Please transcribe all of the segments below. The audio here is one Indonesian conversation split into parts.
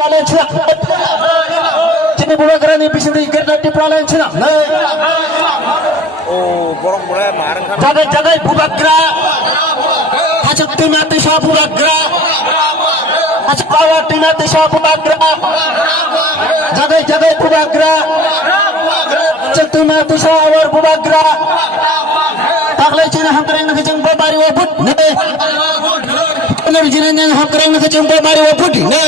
TIPRA cina sini bubagra ni bising gerda TIPRA cina Oh, borong mulai marang kan. jagai bubagra hajat timati sa bubagra hajat bawa timati sa bubagra jagai bubagra hajat timati sa awar bubagra taklay cina hamkareng nakajang babari wabud ne Poner jiranya hamkareng nakajang babari wabud ne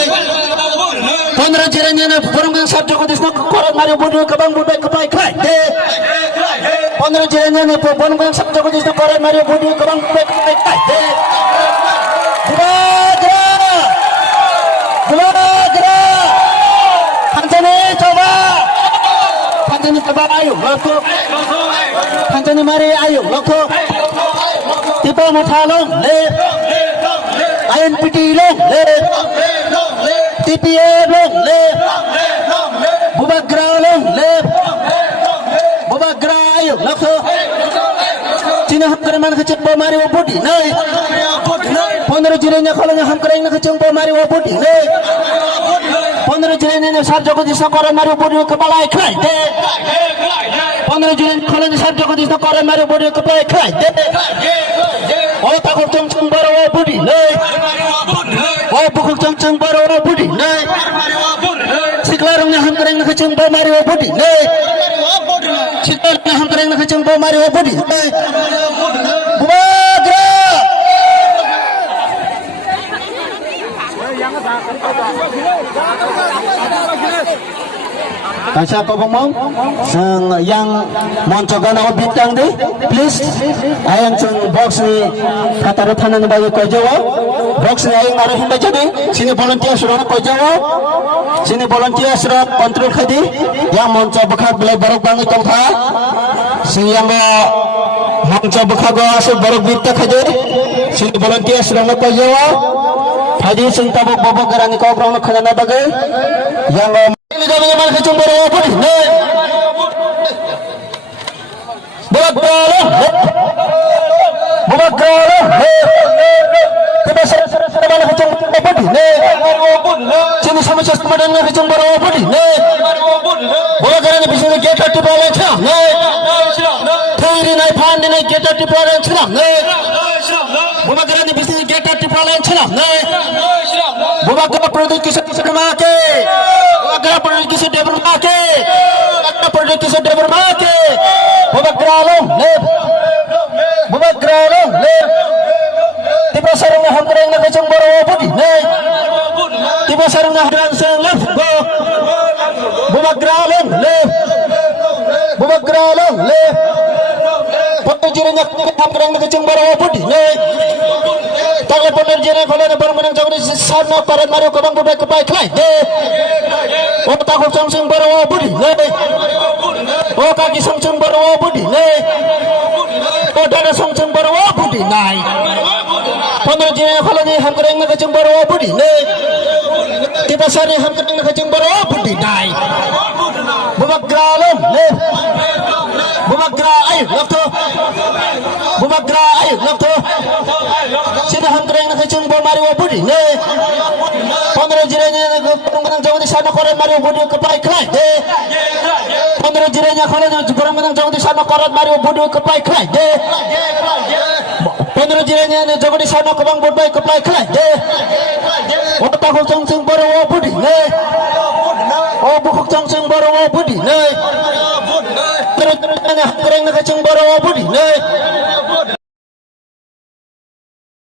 Poner jiranya burung sabjo kudis nak korat mari wabud kabang budai kepai kai ne Poner jiranya burung sabjo kudis nak korat mari wabud kabang budai kepai kai ne Bubagra Hancani coba Hancani coba ayo loko Hancani mari ayo loko Tiba mutalong le INPT long le TPA long le Bubagra long le Bubagra ayo loko Cina hamkaraman kecempa mari wabudi nai Poner jiranya kalau hamkareng kecempa mari wabudi nai Poner jiranya sarjo kudis koran mari wabudi kepala ikai de Poner jiranya kalau sarjo kudis koran mari wabudi kepala ikai de Oh takut ceng baru wabudi nai Oh pukul ceng baru wabudi nai Siklarungnya hamkareng kecempa mari wabudi nai Siklarungnya hamkareng kecempa mari wabudi nai Bubagra Kasih apa ngomong? Yang moncogan ako bintang di, please. Ayan sing box ni katarutan na bagi ko jawa. Box ni ayang arahin ba jadi? Sini volunteer suruh ko jawa. Sini volunteer suruh kontrol kadi. Yang monco bekat belai barok bangi tong tha. Sini yang monco bekat go asu barok bitta kadi. Sini volunteer suruh ko jawa. Hadi sing tabok bobok garang ko grong khana na bagay. Yang ini mana kecung baru apa ni? Bubagra, kita sana mana kecung apa ni? Sini sama cakap mana kecung baru apa ni? Bubagra ni bising kita TIPRA cina, Thiri naik pan ni kita TIPRA cina, Bubagra ni bising kita TIPRA cina, Bubagra produk kisah ke. Bubagra produk sudah bermakai. Bubagra produk sudah bermakai. Bubagra long le. Bubagra long le. Tiba sarung hamkareng na kecung baru budi ne. Tiba sarung hamkareng sang left go. Bubagra long le. Bubagra long le. Pemujurnya hamkareng na kecung baru budi ne. Kalau penerjana kalau ada barang menang jauh di sana parat mario kabang budai kepai kelai de. Oh takut samsung baru budi ne. Oh kaki samsung baru budi ne. Oh dada samsung baru budi nai. Penerjana kalau ni hamkareng nak kecung baru budi ne. Kita sari hamkareng nak kecung baru budi nai. Bubagra lom ne. Bubagra ayo lapto. Bubagra ayo lapto. Sini hamkareng na kecung bawa mari wabudi ne. Pondro jiranya kurang jauh di sana koran mari wabudi kepai kelai de. Pondro jiranya kurang jauh di sana koran mari wabudi kepai kelai de. Pondro jiranya jauh di sana kabang budai kepai kelai de. Oh takut congceng baru wabudi ne. Oh bukuk congceng baru wabudi ne. Terus hamkareng na kecung baru wabudi ne.